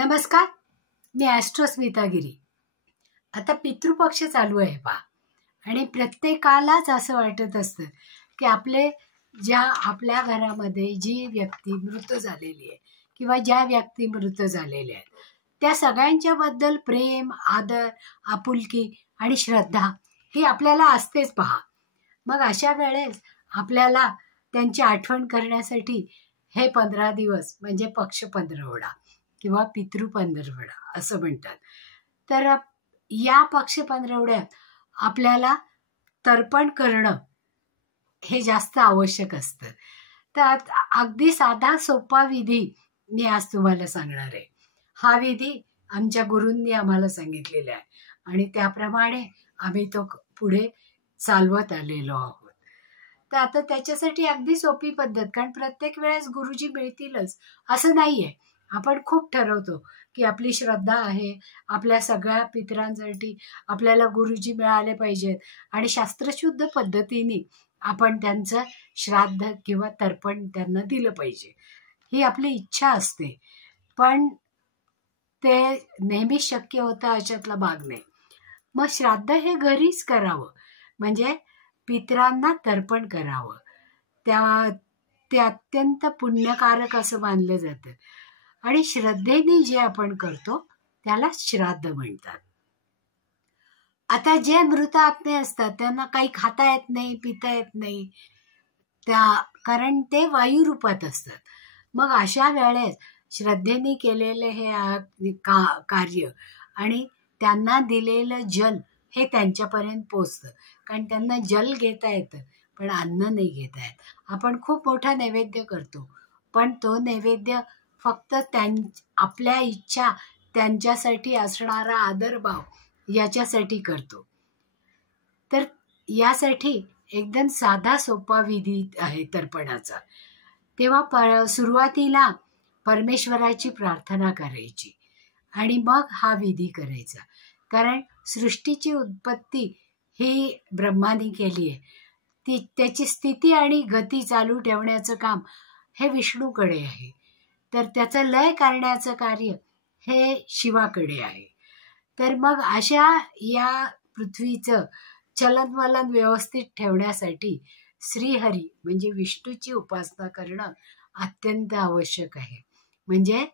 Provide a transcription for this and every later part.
नमस्कार, मी ॲस्ट्रोस्मिता गिरी. आता पितृपक्ष चालू आहे पहा, आणि प्रत्येकालाच असं वाटत असतं की आपल्या घरामध्ये जी व्यक्ती मृत झालेली आहे किंवा ज्या व्यक्ती मृत झालेल्या आहेत त्या सगळ्यांच्याबद्दल प्रेम, आदर, आपुलकी आणि श्रद्धा ही आपल्याला असतेच पहा. मग अशा वेळेस आपल्याला त्यांची आठवण करण्यासाठी हे 15 दिवस म्हणजे पक्ष पंधरवडा किंवा पितृ पंधरवडा असं म्हणतात. तर या पक्ष पंधरवड्यात आपल्याला तर्पण करणं हे जास्त आवश्यक असतं. तर अगदी साधा सोपा विधी मी आज तुम्हाला सांगणार आहे. हा विधी आमच्या गुरूंनी आम्हाला सांगितलेला आहे आणि त्याप्रमाणे आम्ही तो पुढे चालवत आलेलो आहोत. तर आता त्याच्यासाठी अगदी सोपी पद्धत, कारण प्रत्येक वेळेस गुरुजी मिळतीलच असं नाहीये. आपण खूप ठरवतो की आपली श्रद्धा आहे, आपल्या सगळ्या पितरांसाठी आपल्याला गुरुजी मिळाले पाहिजेत आणि शास्त्रशुद्ध पद्धतीने आपण त्यांचं श्राद्ध किंवा तर्पण त्यांना दिलं पाहिजे, ही आपली इच्छा असते. पण ते नेहमी शक्य होतं अशातला भाग नाही. मग श्राद्ध हे घरीच करावं, म्हणजे पितरांना तर्पण करावं. ते अत्यंत पुण्यकारक असं मानलं जातं आणि श्रद्धेने जे आपण करतो त्याला श्राद्ध म्हणतात. आता जे मृत आत्मे असतात त्यांना काही खाता येत नाही, पिता येत नाही, कारण ते वायू रूपात असतात. मग अशा वेळेस श्रद्धेने केलेले हे कार्य आणि त्यांना दिलेलं जल हे त्यांच्यापर्यंत पोचतं, कारण त्यांना जल घेता येतं पण अन्न नाही घेता येत. आपण खूप मोठा नैवेद्य करतो, पण तो नैवेद्य फक्त आपल्या इच्छा, त्यांच्यासाठी असणारा आदरभाव याच्यासाठी करतो. तर यासाठी एकदम साधा सोपा विधी आहे तर्पणाचा. तेव्हा सुरुवातीला परमेश्वराची प्रार्थना करायची आणि मग हा विधी करायचा. कारण सृष्टीची उत्पत्ती ही ब्रह्माने केली आहे, त्याची स्थिती आणि गती चालू ठेवण्याचं काम हे विष्णूकडे आहे. तर त्याचं लय करण्याचं कार्य हे शिवाकडे आहे. तर मग अशा या पृथ्वीचं चलनवलन व्यवस्थित ठेवण्यासाठी श्रीहरी म्हणजे विष्णूची उपासना करणं अत्यंत आवश्यक आहे. म्हणजे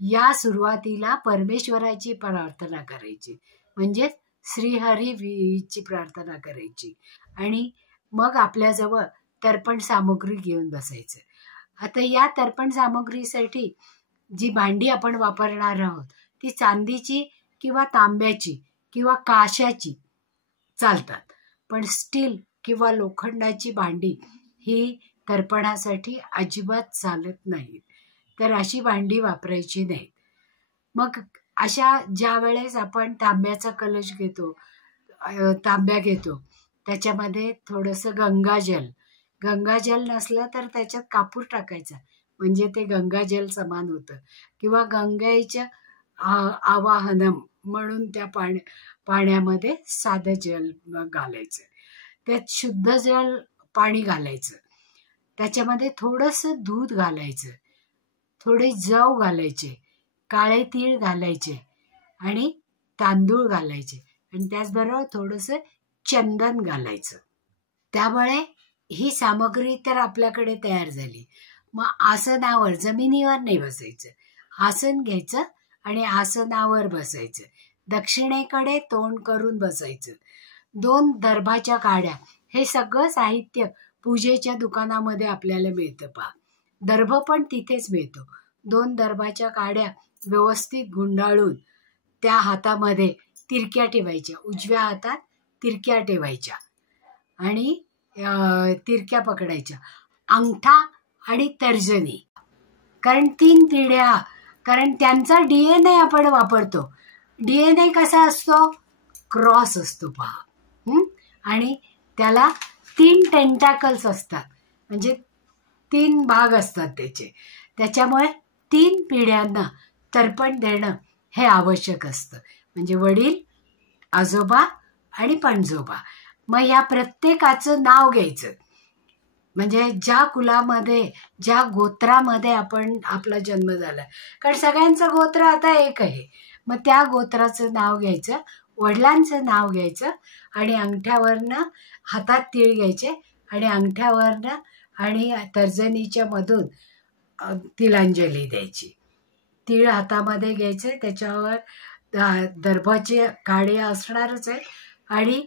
या सुरुवातीला परमेश्वराची प्रार्थना करायची, म्हणजे श्रीहरीची प्रार्थना करायची आणि मग आपल्याजवळ तर्पण सामुग्री घेऊन बसायचं. आता या तर्पण सामुग्रीसाठी जी भांडी आपण वापरणार आहोत ती चांदीची किंवा तांब्याची किंवा काशाची चालतात, पण स्टील किंवा लोखंडाची भांडी ही तर्पणासाठी अजिबात चालत नाहीत. तर अशी भांडी वापरायची नाहीत. मग अशा ज्या वेळेस आपण तांब्याचा कलश घेतो, तांब्या घेतो, त्याच्यामध्ये थोडंसं गंगाजल नसलं तर त्याच्यात कापूर टाकायचा, म्हणजे ते गंगाजल समान होतं. किंवा गंगेचं आवाहनम म्हणून त्या पाण्यामध्ये साधं जल घालायचं, त्यात शुद्ध जल पाणी घालायचं, त्याच्यामध्ये थोडंसं दूध घालायचं, थोडे जव घालायचे, काळे तीळ घालायचे आणि तांदूळ घालायचे आणि त्याचबरोबर थोडंसं चंदन घालायचं. त्यामुळे ही सामग्री तर आपल्याकडे तयार झाली. मग आसनावर, जमिनीवर नाही बसायचं, आसन घ्यायचं आणि आसनावर बसायचं, दक्षिणेकडे तोंड करून बसायचं. 2 दर्भाच्या काड्या, हे सगळं साहित्य पूजेच्या दुकानामध्ये आपल्याला मिळतं पहा. दर्भ पण तिथेच मिळतो. 2 दर्भाच्या काड्या व्यवस्थित गुंडाळून त्या हातामध्ये तिरक्या ठेवायच्या, उजव्या हातात तिरक्या ठेवायच्या आणि तिरक्या पकडायच्या. अंगठा आणि तर्जनी, कारण 3 पिढ्या, कारण त्यांचा DNA आपण वापरतो. DNA कसा असतो? क्रॉस असतो पहा. आणि त्याला 3 टेंटॅकल्स असतात, म्हणजे 3 भाग असतात त्याचे. त्याच्यामुळे 3 पिढ्यांना तर्पण देणं हे आवश्यक असतं, म्हणजे वडील, आजोबा आणि पणजोबा. मग या प्रत्येकाचं नाव घ्यायचं, म्हणजे ज्या कुलामध्ये ज्या गोत्रामध्ये आपण आपला जन्म झाला, कारण सगळ्यांचं गोत्र आता एक आहे, मग त्या गोत्राचं नाव घ्यायचं, वडिलांचं नाव घ्यायचं आणि अंगठ्यावरनं हातात तीळ घ्यायचे आणि अंगठ्यावरनं आणि तर्जनीच्या मधून तिलांजली द्यायची. तीळ हातामध्ये घ्यायचे, त्याच्यावर दर्भाचे काळे असणारच आहे आणि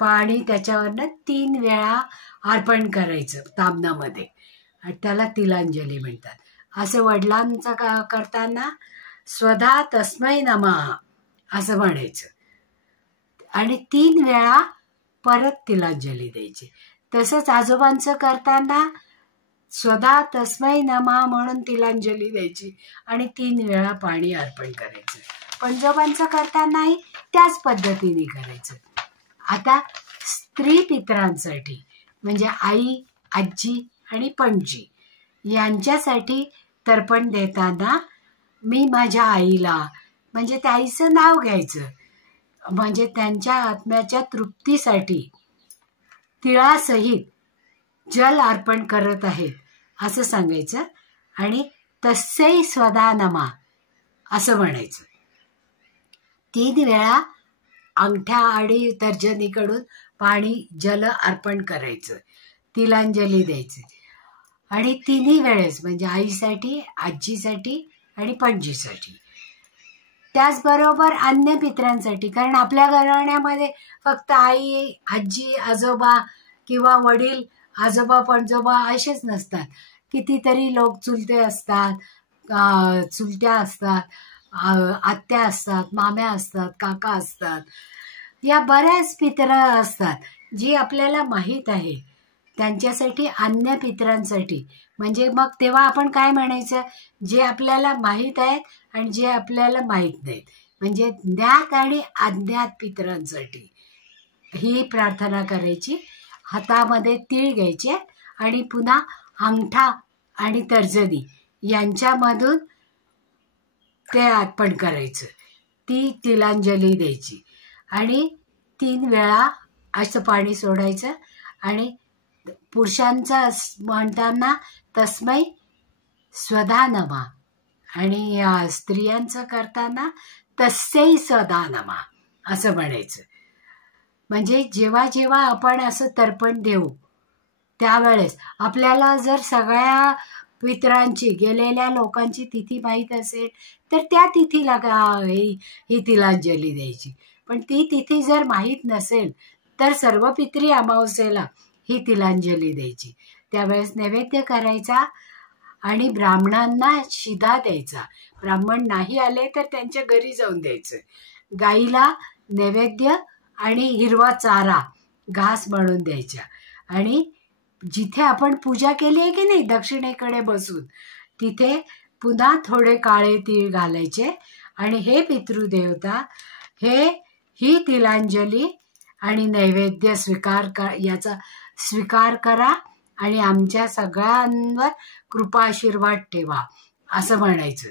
पाणी त्याच्यावरनं 3 वेळा अर्पण करायचं ताम्हणामध्ये, आणि त्याला तिलांजली म्हणतात. असं वडिलांचा करताना स्वधा तस्मै नमः असं म्हणायचं आणि 3 वेळा परत तिलांजली द्यायची. तसंच आजोबांचं करताना स्वधा तस्मै नमः म्हणून तिलांजली द्यायची आणि 3 वेळा पाणी अर्पण करायचं. पंजोबांचं करतानाही त्याच पद्धतीने करायचं. आता स्त्री पितरांसाठी म्हणजे आई, आजी आणि पणजी यांच्यासाठी तर्पण देताना मी माझ्या आईला म्हणजे त्या आईचं नाव घ्यायचं, म्हणजे त्यांच्या आत्म्याच्या तृप्तीसाठी तिळासहित जल अर्पण करत आहेत असं सांगायचं आणि तस्यै स्वधा नमः असं म्हणायचं. 3 वेळा अंगठ्या आणि तर्जनीकडून पाणी जल अर्पण करायचं, तिलांजली द्यायची आणि 3 वेळेस म्हणजे आईसाठी, आजीसाठी आणि पणजीसाठी. त्याचबरोबर अन्य पितरांसाठी, कारण आपल्या घराण्यामध्ये फक्त आई, आजी, आजोबा किंवा वडील, आजोबा, पणजोबा असेच नसतात. कितीतरी लोक चुलते असतात, चुलत्या असतात, आत्या असतात, माम्या असतात, काका असतात. या बऱ्याच पितरं असतात जी आपल्याला माहीत आहे. त्यांच्यासाठी अन्य पितरांसाठी म्हणजे मग तेव्हा आपण काय म्हणायचं, जे आपल्याला माहीत आहेत आणि जे आपल्याला माहीत नाहीत, म्हणजे ज्ञात आणि अज्ञात पितरांसाठी ही प्रार्थना करायची. हातामध्ये तीळ घ्यायचे आणि पुन्हा अंगठा आणि तर्जनी यांच्यामधून ते अर्पण करायचं, ती तिलांजली द्यायची आणि 3 वेळा असं पाणी सोडायचं आणि पुरुषांचं म्हणताना तस्मै स्वधा नमः आणि स्त्रियांचं करताना तस्यै स्वधा नमः असं म्हणायचं. म्हणजे जेव्हा जेव्हा आपण असं तर्पण देऊ त्यावेळेस आपल्याला जर सगळ्या पितरांची, गेलेल्या लोकांची तिथी माहीत असेल तर त्या तिथीला ही तिलांजली द्यायची. पण ती तिथी जर माहीत नसेल तर सर्व पितरी अमावस्येला ही तिलांजली द्यायची. त्यावेळेस नैवेद्य करायचा आणि ब्राह्मणांना शिधा द्यायचा. ब्राह्मण नाही आले तर त्यांच्या घरी जाऊन द्यायचं. गाईला नैवेद्य आणि हिरवा चारा घास म्हणून द्यायचा आणि जिथे आपण पूजा केली आहे की नाही दक्षिणेकडे बसून, तिथे पुन्हा थोडे काळे तीळ घालायचे आणि हे पितृदेवता ही तिलांजली आणि नैवेद्य याचा स्वीकार करा आणि आमच्या सगळ्यांवर कृपा आशीर्वाद ठेवा असं म्हणायचं.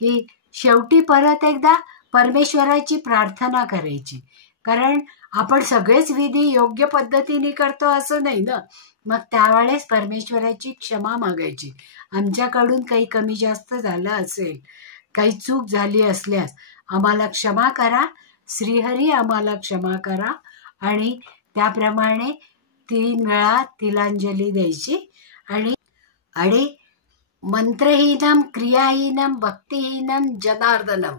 की शेवटी परत एकदा परमेश्वराची प्रार्थना करायची, कारण आपण सगळेच विधी योग्य पद्धतीने करतो असं नाही ना. मग त्यावेळेस परमेश्वराची क्षमा मागायची. आमच्याकडून काही कमी जास्त झालं असेल, काही चूक झाली असल्यास आम्हाला क्षमा करा, श्रीहरी आम्हाला क्षमा करा आणि त्याप्रमाणे 3 वेळा तिलांजली द्यायची आणि मंत्रहीनम क्रियाहीनम भक्तिहीनम जनार्दनम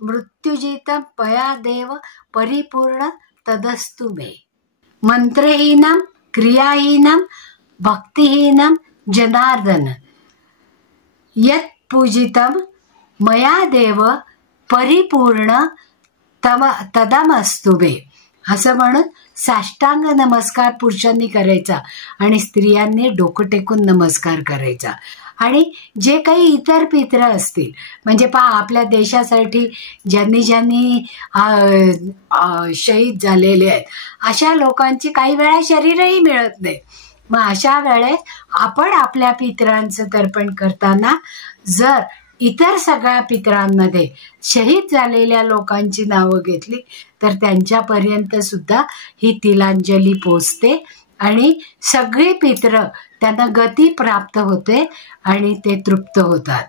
मृत्युजितम पया देव परिपूर्ण तदस्तु मे. मंत्रहीनम क्रियाहीनम भक्तिहीनम जनार्दन यत् पूजितम मया देव परिपूर्ण तदमस्तु मे असं म्हणून साष्टांग नमस्कार पुरुषांनी करायचा आणि स्त्रियांनी डोकं टेकून नमस्कार करायचा. आणि जे काही इतर पित्र असतील म्हणजे आपल्या देशासाठी ज्यांनी शहीद झालेले आहेत अशा लोकांची काही वेळा शरीरही मिळत नाही. मग अशा वेळेस आपण आपल्या पितरांचं तर्पण करताना जर इतर सगळ्या पितरांमध्ये शहीद झालेल्या लोकांची नावं घेतली तर त्यांच्यापर्यंत सुद्धा ही तिलांजली पोचते आणि सगळे पित्र त्यांना गती प्राप्त होते आणि ते तृप्त होतात.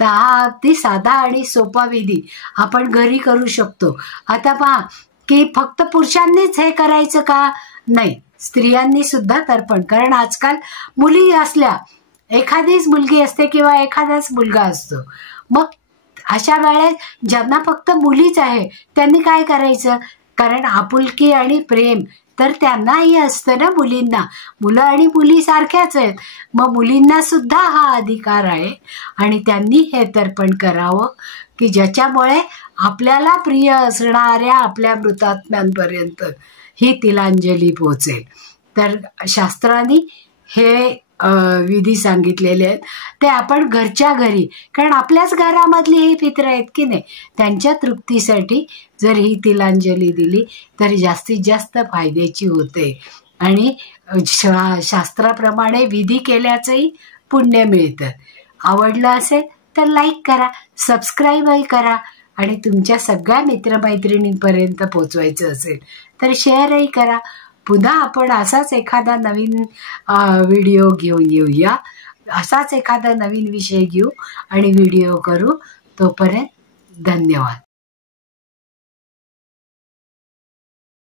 तर हा अगदी साधा आणि सोपा विधी आपण घरी करू शकतो. आता पहा की फक्त पुरुषांनीच हे करायचं का? नाही, स्त्रियांनी सुद्धा तर्पण. कारण आजकाल मुली असल्या, एखादीच मुलगी असते किंवा एखादाच मुलगा असतो, मग अशा वेळेस ज्यांना फक्त मुलीच आहे त्यांनी काय करायचं? कारण आपुलकी आणि प्रेम तर त्यांनाही असतं ना मुलींना. मुलं आणि मुली सारख्याच आहेत, मग मुलींना सुद्धा हा अधिकार आहे आणि त्यांनी हे तर्पण करावं की ज्याच्यामुळे आपल्याला प्रिय असणाऱ्या आपल्या मृतात्म्यांपर्यंत ही तिलांजली पोहोचेल. तर शास्त्रांनी हे विधी सांगितलेले आहेत ते आपण घरच्या घरी, कारण आपल्याच घरामधली ही पित्र आहेत की नाही, त्यांच्या तृप्तीसाठी जर ही तिलांजली दिली तर जास्तीत जास्त फायद्याची होते आणि शास्त्राप्रमाणे विधी केल्याचंही पुण्य मिळतं. आवडलं असेल तर लाईक करा, सबस्क्राईबही करा आणि तुमच्या सगळ्या मित्रमैत्रिणींपर्यंत पोचवायचं असेल तर शेअरही करा. पुन्हा आपण असाच एखादा नवीन व्हिडिओ घेऊन येऊया, असाच एखादा नवीन विषय घेऊ आणि व्हिडिओ करू. तोपर्यंत धन्यवाद.